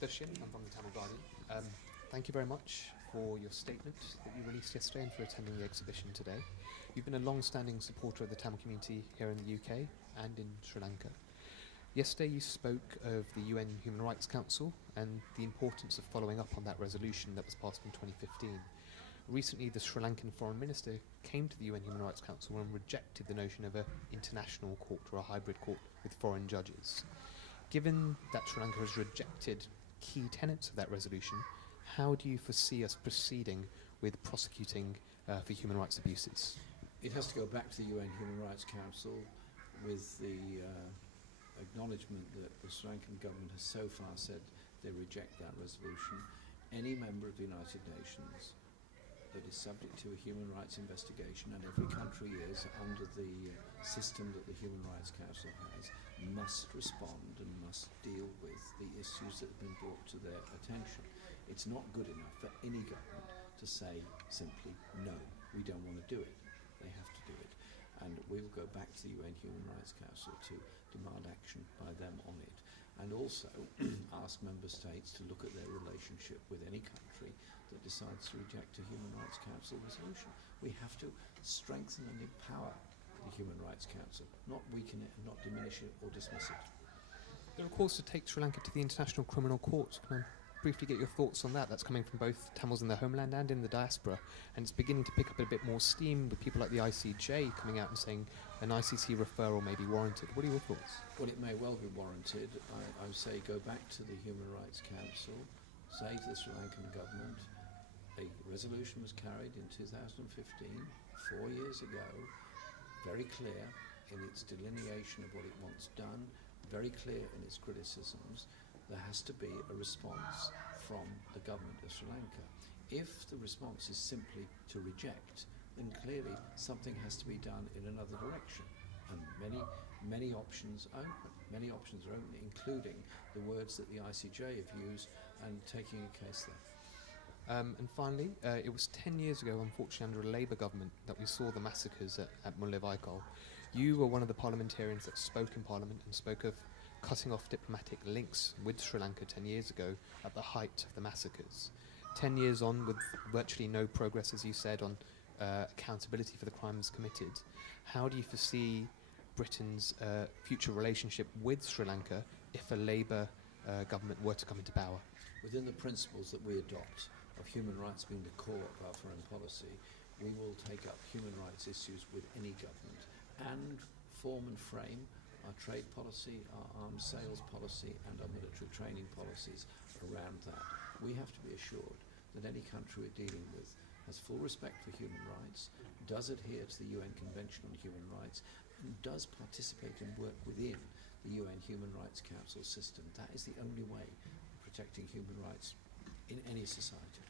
Dushin, I'm from the Tamil Guardian. Thank you very much for your statement that you released yesterday and for attending the exhibition today. You've been a long-standing supporter of the Tamil community here in the UK and in Sri Lanka. Yesterday you spoke of the UN Human Rights Council and the importance of following up on that resolution that was passed in 2015. Recently, the Sri Lankan Foreign Minister came to the UN Human Rights Council and rejected the notion of an international court or a hybrid court with foreign judges. Given that Sri Lanka has rejected key tenets of that resolution, how do you foresee us proceeding with prosecuting for human rights abuses? It has to go back to the UN Human Rights Council with the acknowledgement that the Sri Lankan government has so far said they reject that resolution. Any member of the United Nations that is subject to a human rights investigation, and every country is under the system that the Human Rights Council has, must respond and must deal with the issues that have been brought to their attention. It's not good enough for any government to say simply, no, we don't want to do it. They have to do it. And we will go back to the UN Human Rights Council to demand action by them on it, and also ask member states to look at their relationship with any country that decides to reject a Human Rights Council resolution. We have to strengthen and empower the Human Rights Council, not weaken it and not diminish it or dismiss it. There are calls to take Sri Lanka to the International Criminal Court. Can I briefly get your thoughts on that? That's coming from both Tamils in the homeland and in the diaspora, and it's beginning to pick up a bit more steam with people like the ICJ coming out and saying an ICC referral may be warranted. What are your thoughts? Well, it may well be warranted. I would say go back to the Human Rights Council, say to the Sri Lankan government, a resolution was carried in 2015, 4 years ago, very clear in its delineation of what it wants done, very clear in its criticisms. There has to be a response from the government of Sri Lanka. If the response is simply to reject, then clearly something has to be done in another direction. And many options are open, including the words that the ICJ have used and taking a case there. And finally, it was 10 years ago, unfortunately, under a Labour government that we saw the massacres at Mullawaikal. You were one of the parliamentarians that spoke in Parliament and spoke of cutting off diplomatic links with Sri Lanka 10 years ago at the height of the massacres. 10 years on, with virtually no progress, as you said, on accountability for the crimes committed, how do you foresee Britain's future relationship with Sri Lanka if a Labour government were to come into power? Within the principles that we adopt of human rights being the core of our foreign policy, we will take up human rights issues with any government and form and frame our trade policy, our arms sales policy and our military training policies around that. We have to be assured that any country we're dealing with has full respect for human rights, does adhere to the UN Convention on Human Rights, and does participate and work within the UN Human Rights Council system. That is the only way of protecting human rights in any society.